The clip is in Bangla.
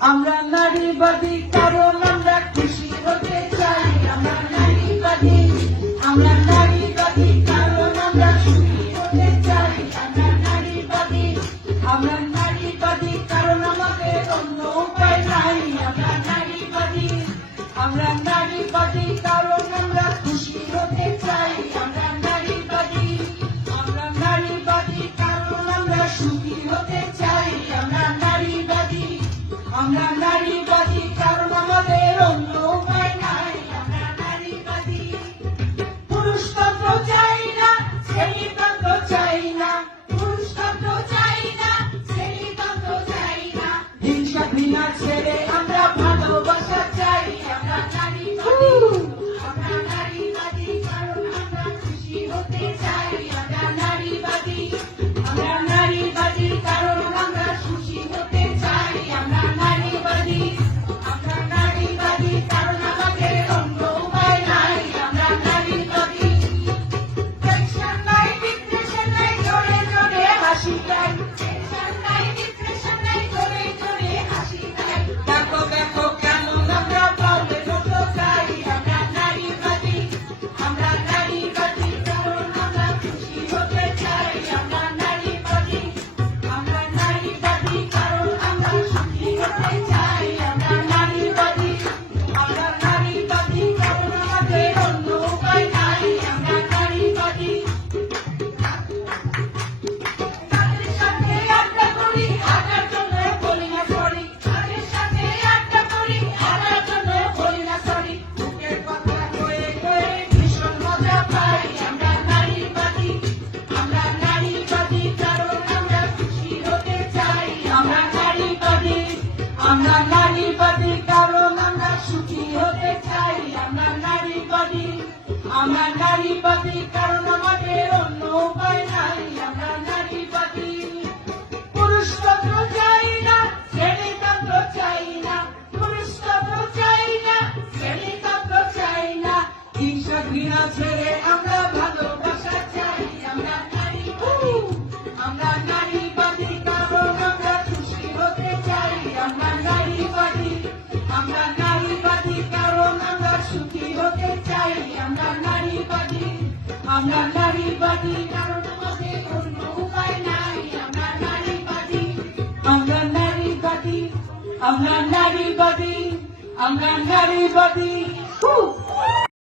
আমরা নারীবাদী কারণ আমরা খুশি হতে চাই। আমরা নারীবাদী, আমরা নারীবাদী কারণ আমরা সুখী হতে চাই। আমরা নারীবাদী, আমরা নারীবাদী কারণ আমাদের অন্য উপায় নাই। আমরা নারীবাদী, আমরা নারীবাদী কারণ আমরা খুশি হতে চাই। আমরা নারীবাদী, আমরা নারীবাদী কারণ আমরা সুখী হতে চাই। আমরা নারীবাদী, আমরা নারীবাদী কারণ আমাদের অন্য উপায় নাই। আমরা নারীবাদী, পুরুষতন্ত্র চাই না, শ্রেণীতন্ত্র চাই না, পুরুষতন্ত্র চাই না, শ্রেণীতন্ত্র চাই না, হিংসা ঘৃণা ছেড়ে আমরা ভালোবাসা চাই। আমরা নারীবাদী, আমরা নারীবাদী কারণ আমরা খুশি হতে চাই। আমরা নারীবাদী, আমরা নারীবাদী কারণ আমরা খুশি হতে চাই। আমরা নারীবাদী, আমরা নারীবাদী কারণ আমাদের অন্য উপায় নাই। আমরা নারীবাদী, টেনশন নাই, ডিপ্রেশন নাই, জোরে জোরে হাসি চাই। টেনশন নাই, ডিপ্রেশন নাই, জোরে জোরে হাসি চাই। দেখো দেখো কেমন আমরা পাওলে মতো চাই। আমরা নারীবাদী, আমরা নারীবাদী কারণ আমরা খুশি হতে চাই। আমরা নারীবাদী, আমরা নারীবাদী কারণ আমরা সুখী হতে চাই। আমরা নারীবাদী, আমরা নারীবাদী কারণ আমাদের অন্য উপায় নাই। আমরা নারীবাদী, তাদের সাথে আড্ডা করি, হাঁটার জন্য বলি না সরি। তাদের সাথে আড্ডা করি, হাঁটার জন্য বলি না সরি। বুকের কথা কয়ে কয়ে ভীষণ মজা পাই। আমরা নারীবাদী, আমরা নারীবাদী কারণ আমরা খুশি হতে চাই। আমরা নারীবাদী, আমরা নারীবাদী কারণ আমরা সুখী হতে চাই। আমরা নারীবাদী, আমরা নারীবাদী কারণ আমাদের অন্য উপায় নাই। আমরা নারীবাদী, পুরুষতন্ত্র চাই না, শ্রেণীতন্ত্র চাই না, পুরুষতন্ত্র চাই না, শ্রেণীতন্ত্র চাই না, হিংসা ঘৃণা ছেড়ে আমরা ভালোবাসা চাই। আমরা নারীবাদী, আমরা নারীবাদী কারণ আমরা খুশি হতে চাই। আমরা নারীবাদী, আমরা নারীবাদী কারণ আমরা সুখী হতে চাই। আমরা নারীবাদী, আমরা নারীবাদী কারণ আমাদের অন্য উপায় নাই। আমরা নারীবাদী, আমরা নারীবাদী, আমরা নারীবাদী, আমরা নারীবাদী।